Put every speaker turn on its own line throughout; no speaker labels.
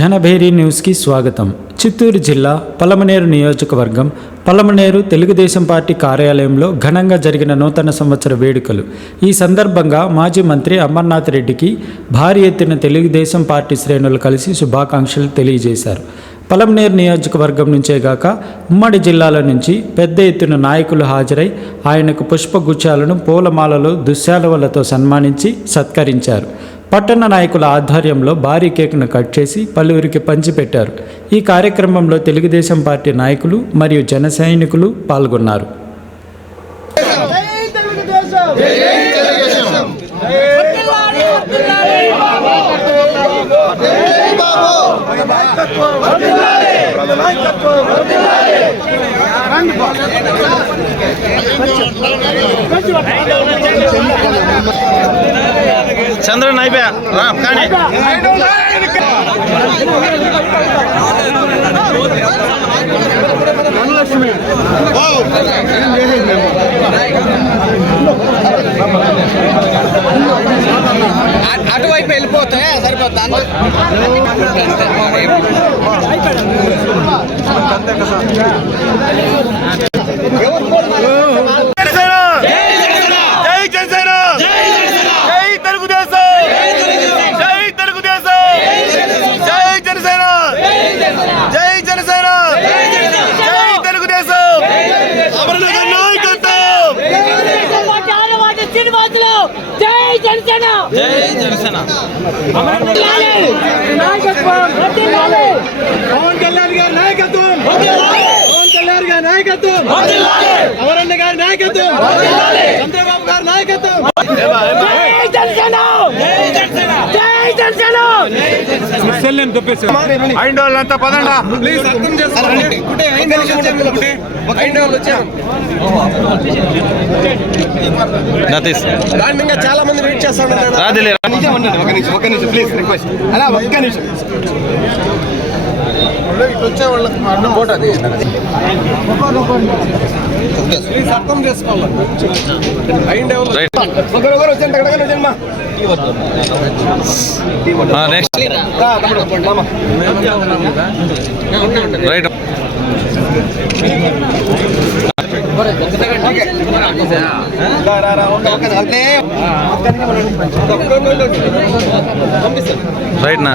జనభేరి న్యూస్కి స్వాగతం. చిత్తూరు జిల్లా పలమనేరు నియోజకవర్గం పలమనేరు తెలుగుదేశం పార్టీ కార్యాలయంలో ఘనంగా జరిగిన నూతన సంవత్సర వేడుకలు. ఈ సందర్భంగా మాజీ మంత్రి అమర్నాథ్ రెడ్డికి భారీ ఎత్తున తెలుగుదేశం పార్టీ శ్రేణులు కలిసి శుభాకాంక్షలు తెలియజేశారు. పలమనేరు నియోజకవర్గం నుంచే గాక ఉమ్మడి జిల్లాల నుంచి పెద్ద ఎత్తున నాయకులు హాజరై ఆయనకు పుష్పగుచ్చాలను పూలమాలలు దుశ్శాలవలతో సన్మానించి సత్కరించారు. పట్టణ నాయకుల ఆధ్వర్యంలో భారీ కేక్ను కట్ చేసి పలువురికి పంచిపెట్టారు. ఈ కార్యక్రమంలో తెలుగుదేశం పార్టీ నాయకులు మరియు జన సైనికులు పాల్గొన్నారు.
చంద్రన్ అయిపోయా? కానీ.
అటువైపు వెళ్ళిపోతే సరిపోతాను
జై జనసేన జై తెలుగుదేశం జై తెలుగుదేశం జై జనసేన జై జనసేన జై తెలుగుదేశం అమరనగర్ నాయకత్వం
తెలుగుదేశం పార్టీ ఆడవాడి శ్రీనివాసులు జై జనసేన
జై జనసేన.
పవన్ కళ్యాణ్ గారి నాయకత్వం పవన్ కళ్యాణ్ గారి నాయకత్వం అమరన్న గారి నాయకత్వం చంద్రబాబు గారి నాయకత్వం
జై జనసేన
పదండా
ప్లీజ్ అర్థం చేసుకోండి. చాలా మంది వెయిట్ చేస్తాను
రాదిలే.
ఒక నిమిషం ఒక నిమిషం ఒక నిమిషం ప్లీజ్ రిక్వెస్ట్ అలా ఒక్క నిమిషం. ఇటు వచ్చే వాళ్ళకి అడ్డం ఫోటో అది అర్థం చేసుకోవాలి.
రైట్. రైట్. నా.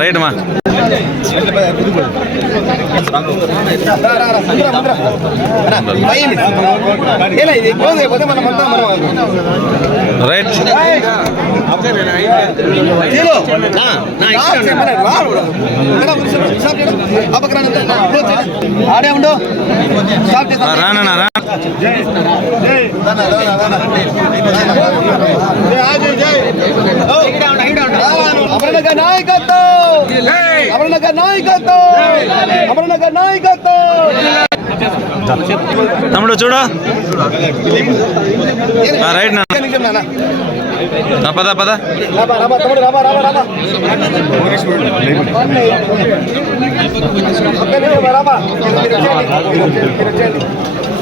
రైట్ మా. రైట్.
ఆడే ఉండు.
రానా రా
రానా, రానా, రానా. ఓ. అమరనగర్ నాయకత్వం అమరనగర్ నాయకత్వం! అమరనగర్ నాయకత్వం
తమ్ముడు చూడు. ఆ, రైట్ నా
ఒక్క నిమిషం నాన్న.
ఆ, పద పద
రాబా,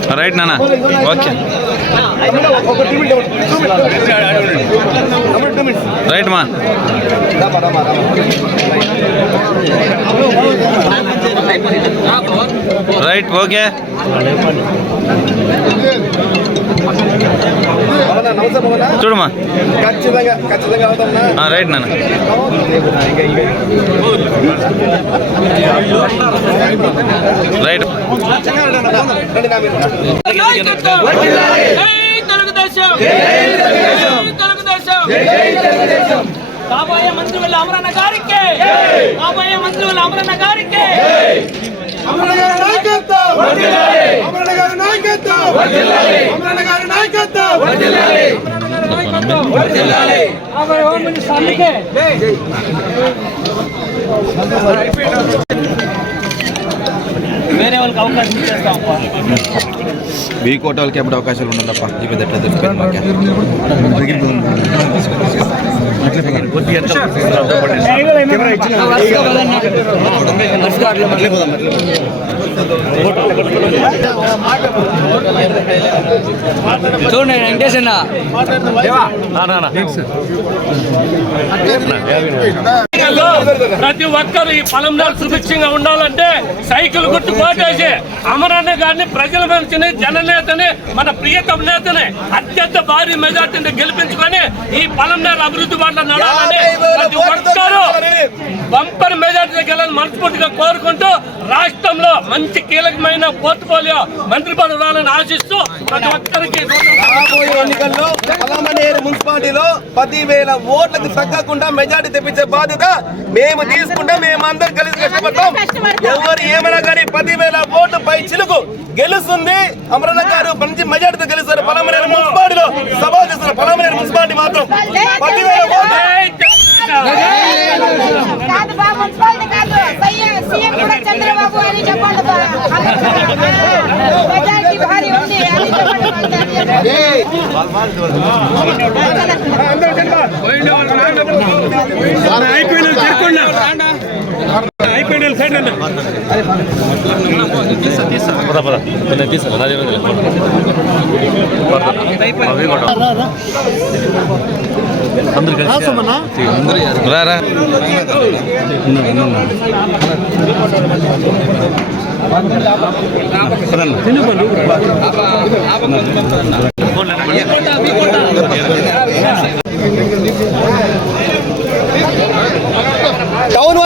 రాబా, తమ్ముడు, రాబా, రాబా, రాబా. ఒక్క నిమిషం, రాబా. మీరు వచ్చేయండి. మీరు వచ్చేయండి. మీరు వచ్చేయండి.
రైట్ నాన్న ఓకే
తమ్ముడు, ఒక two minutes, two minutes, two minutes. తమ్ముడు, two minutes.
రైట్ మా
రాబా, రాబా, రాబా.
రైట్ ఓకే
అవునా, నమస్తే బాబునా?
చూడమా
ఖచ్చితంగా ఖచ్చితంగా అవుతామన్నా
ఆ, రైట్ నాన్న. రైట్.
కాబోయే మంత్రి వల్ల అమరన్న గారికి కాబోయే మంత్రి వల్ల అమరన్న గారికి.
అమరణ గారి నాయకత్వం! అమరణ గారి నాయకత్వం! అమరణ గారి నాయకత్వం!
యాభై హోమ్ మినిస్టర్ అందుకే వేరే వాళ్ళకి అవకాశం ఇచ్చేస్తాం
బీ కోట వాళ్ళకి ఎప్పుడు అవకాశాలు ఉండదప్ప ఈ పెద్ద ఎట్లా మాకే?
చూడండి వెంకటేష్ అన్న
ప్రతి ఒక్కరు ఈ పొలంలో సుభిక్షంగా ఉండాలంటే సైకిల్ గుర్తు కోటేసి అమరన్న గారిని ప్రజల మనిషిని జననేతని మన ప్రియతమ నేతని అత్యంత భారీ మెజార్టీని గెలిపించుకొని ఈ పొలంనేరు అభివృద్ధి బాటలో నడాలని ప్రతి ఒక్కరూ బంపర్ మెజార్టీ గెలని మనస్ఫూర్తిగా కోరుకుంటూ రాష్ట్రంలో మంచి కీలకమైన పోర్ట్ఫోలియో మంత్రి పదవి రావాలని ఆశిస్తూ ప్రతి ఒక్కరికి
రాబోయే ఎన్నికల్లో పలమనేరు మున్సిపాలిటీలో పదివేల ఓట్లకు తగ్గకుండా మెజార్టీ తెప్పించే బాధ్యత మేము తీసుకుంటే మేము అందరం కలిసి కష్టపడతాం. ఎవరు ఏమైనా కానీ పదివేల ఓట్లు పై చిలుకు గెలుస్తుంది. అమరణ గారు మంచి మెజార్టీతో గెలుస్తారు. పలమనేరు మున్సిపాలిటీలో సభ చేస్తారు పలమనేరు మున్సిపాలిటీ మాత్రం పదివేల ఓట్లు.
కాదు బా మున్సిపాలిటీ కాదు. సీఎం సీఎం కూడా చంద్రబాబు అని చెప్పండి అయిపోయినా చెప్పండి
రా రా
టౌన్
ఏ, తేరా, తేరా. ఆ, పొలమేరు మున్సిపాలిటీ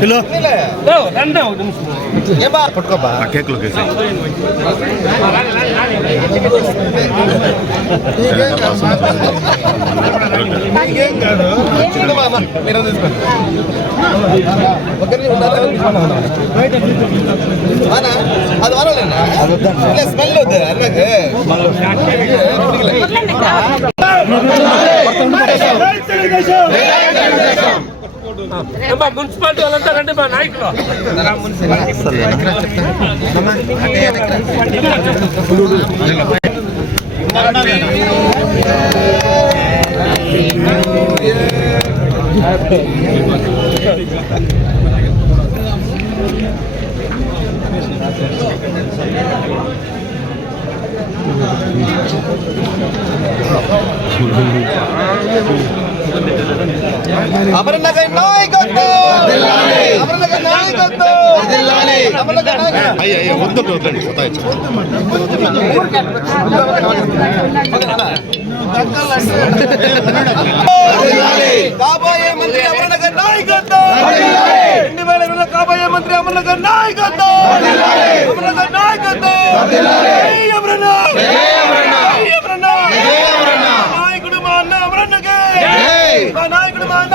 హలో రండి ఒక నిమిషం.
అది వరలేనా స్మెల్ వద్దు అన్నకు
ఏమ్మా, మున్సిపాలిటీ వాళ్ళంతా రండి మా నాయకులు
అమరన్న గారి నాయకత్వం అమరన్న గారి నాయకత్వం అమరన్న గారి నాయకత్వం కాబోయే మంత్రి అమరన్న గారి నాయకత్వం! రెండు వేల ఇరవై కాబోయే మంత్రి అమరన్న గారి నాయకత్వం! అమరన్న! గారి నాయకత్వం నాయకుడు మా అన్న అమరన్నకే! మా నాయకుడు మా అన్న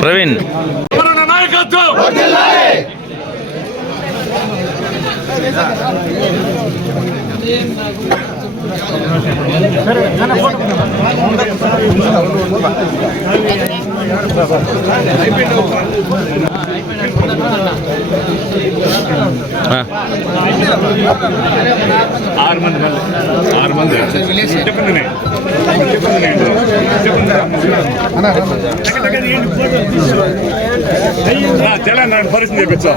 ప్రవీణ్
అమరన్న నాయకత్వం
ఆరు మంది మళ్ళీ ఆరు మంది చెప్పింది తెలంగాణ పరిస్థితి చెప్పించు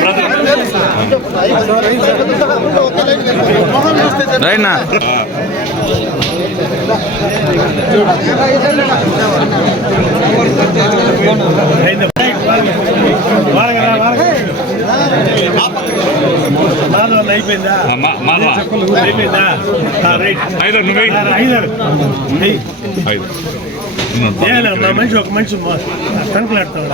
బ్రదర్.
రైనా
మా- మాధవ. ఐదు నువ్వే ఐదు
మనిషి ఒక మనిషి కనుకలాడుతాడు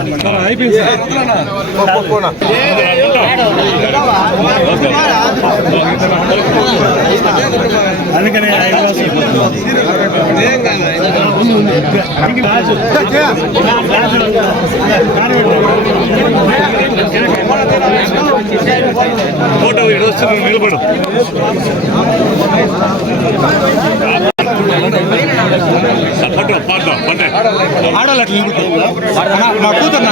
అందుకనే
ఫోటో ఇటు వస్తుంది ఆడాలి అట్లా నా కూతురు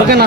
ఓకేనా?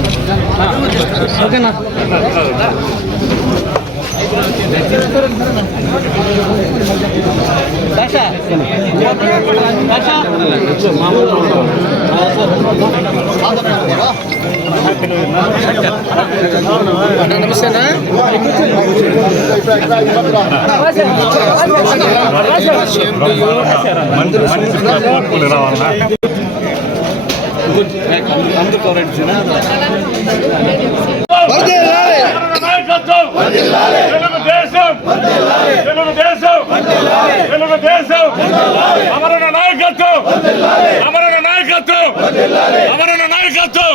పాడదా పండే నాయకత్వం తెలుగుదేశం తెలుగుదేశం తెలుగుదేశం అమరణ నాయకత్వం. అమరణ నాయకత్వం. అమరణ నాయకత్వం.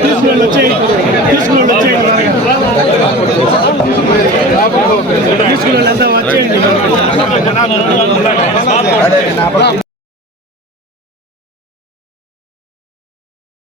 తీసుకుని వచ్చేయి తీసుకుని
వచ్చేయండి. తీసుకుని
వచ్చేయండి